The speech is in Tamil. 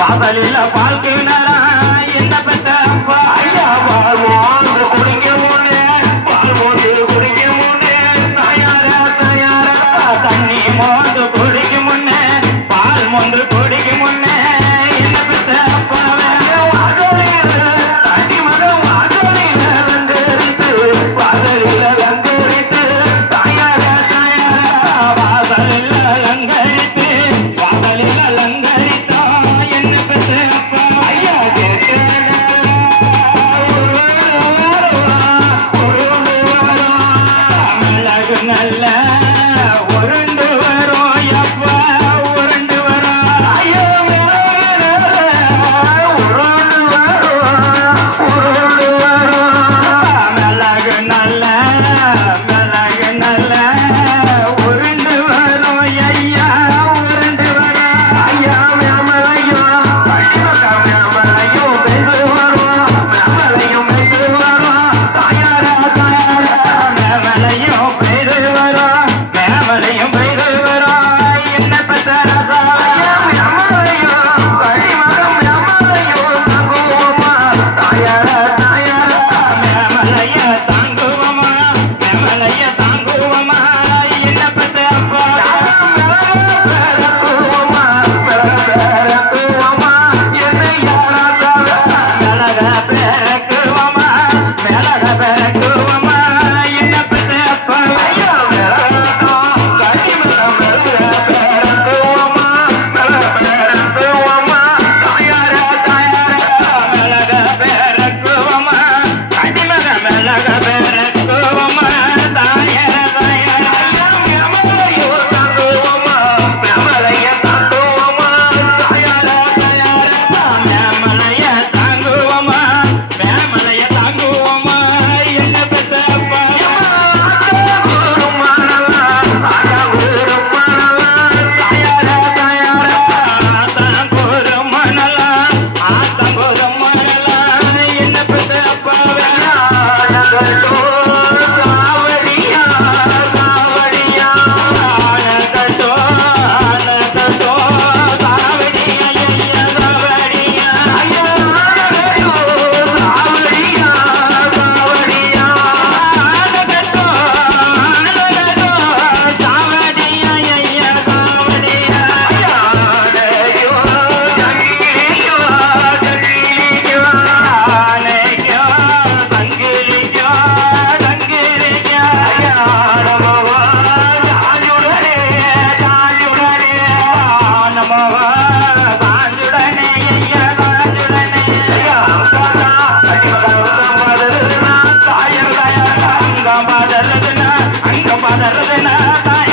வாசலில பால் கிணறா என்ன பெத்த ஐயா பால் வாங்க குடிங்க முன்னே பால் போட்டு குடிங்க முன்னே தயாரா தயாரா தண்ணி மோந்து குடிங்க முன்னே பால் மொன்று குடிங்க பதறதுனா தாயர்